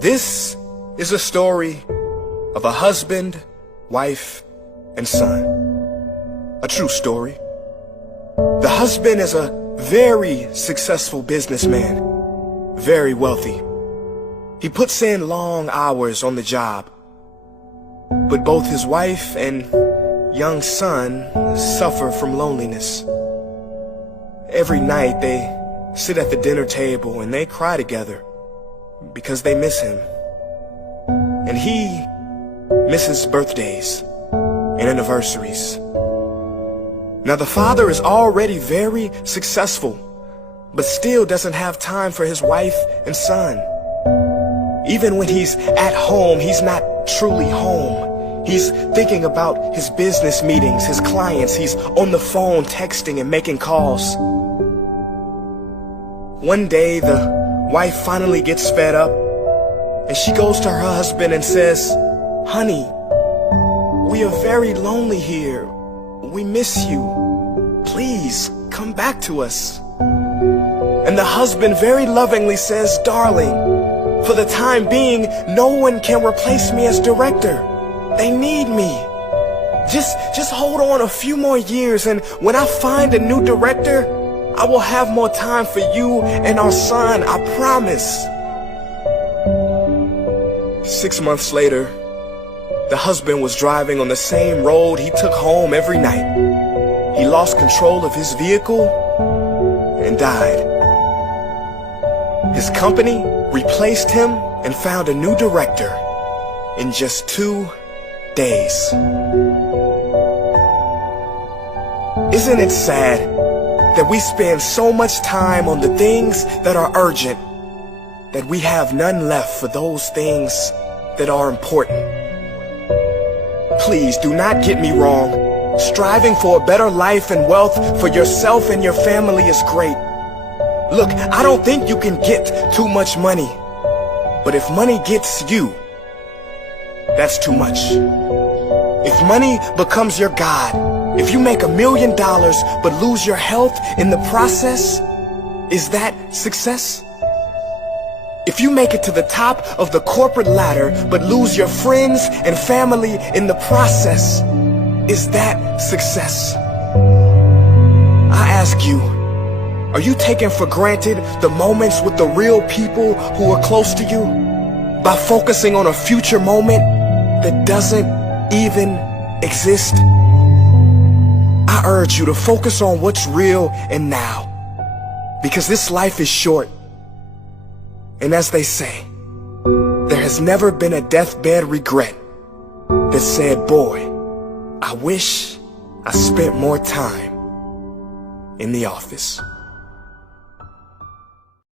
This is a story of a husband, wife, and son. A true story. The husband is a very successful businessman, very wealthy. He puts in long hours on the job, but both his wife and young son suffer from loneliness. Every night they sit at the dinner table and they cry together because they miss him. And he misses birthdays and anniversaries. Now the father is already very successful, but still doesn't have time for his wife and son. Even when he's at home, he's not truly home. He's thinking about his business meetings, his clients. He's on the phone texting and making calls. One day, the wife finally gets fed up, and she goes to her husband and says, "Honey, we are very lonely here. We miss you. Please, come back to us." And the husband very lovingly says, "Darling, for the time being, no one can replace me as director. They need me. Just hold on a few more years, and when I find a new director, I will have more time for you and our son, I promise." 6 months later, the husband was driving on the same road he took home every night. He lost control of his vehicle and died. His company replaced him and found a new director in just 2 days. Isn't it sad that we spend so much time on the things that are urgent that we have none left for those things that are important? Please do not get me wrong. Striving for a better life and wealth for yourself and your family is great. Look, I don't think you can get too much money. But if money gets you, that's too much. If money becomes your God, if you make $1 million but lose your health in the process, is that success? If you make it to the top of the corporate ladder but lose your friends and family in the process, is that success? I ask you, are you taking for granted the moments with the real people who are close to you by focusing on a future moment that doesn't even exist? I urge you to focus on what's real and now, because this life is short. And as they say, there has never been a deathbed regret that said, "Boy, I wish I spent more time in the office."